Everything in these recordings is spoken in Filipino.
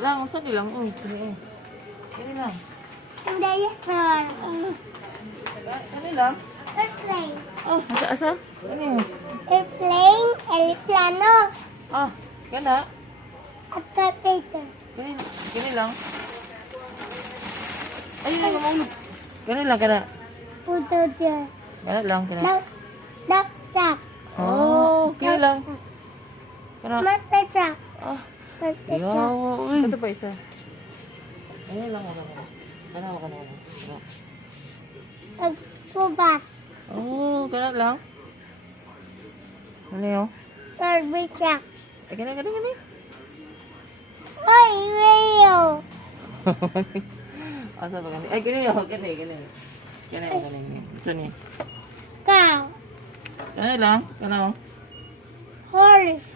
Lang, saan nilang? Oh, kini. Kini lang. Hindi yan. Kani lang? Airplane. Oh, asa? Kani. Airplane, aeroplano. Ah, ganda. At carpenter. Kini lang. Ayun yung mamulog. Kani lang, kana. Puto dyan. Kana lang, kana. Duck, duck. Oh, kini lang. Kana. Monster truck. Ah, Monster truck. yawa, uy. Ito pa isa. Ayun lang, kana. Kana, kana. Kubas. Oh, kana lang. Ano yun? Survey truck. Ay, kani. Oy, radio. Asa ba kani? Ay, kani. Ito ni. Cow. Kana lang, kana. Horse.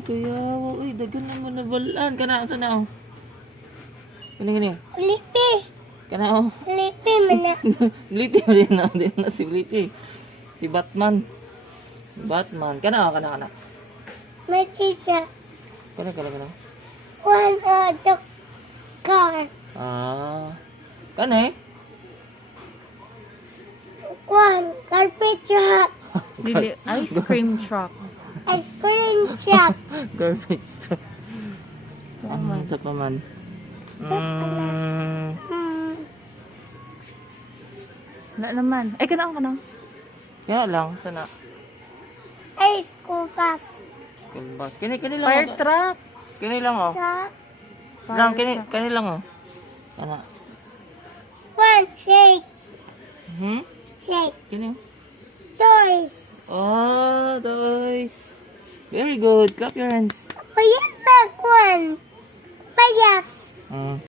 Kaya, uy, dagan naman na balaan. Kana, ito na, oh. Kani. Lipi. Kana, oh. Lipi mana. Blippi, din na si Blippi. Si Batman. Kana. May tita. Kana. One auto car. Ah. Kana eh. One carpet truck. Dili, ice cream truck. Ice cream truck. Garbage truck. Ito pa man. Wala naman. Ay, kanang. Kaya lang, sana. Ice kubas. School bus. Kani lang. Fire truck. Kani lang, oh. Truck. Lang, kani lang, oh. Kana. One shake. Shake. Kani. Toys. Oh, toys. Very good. Clap your hands. Payas na one. Payas.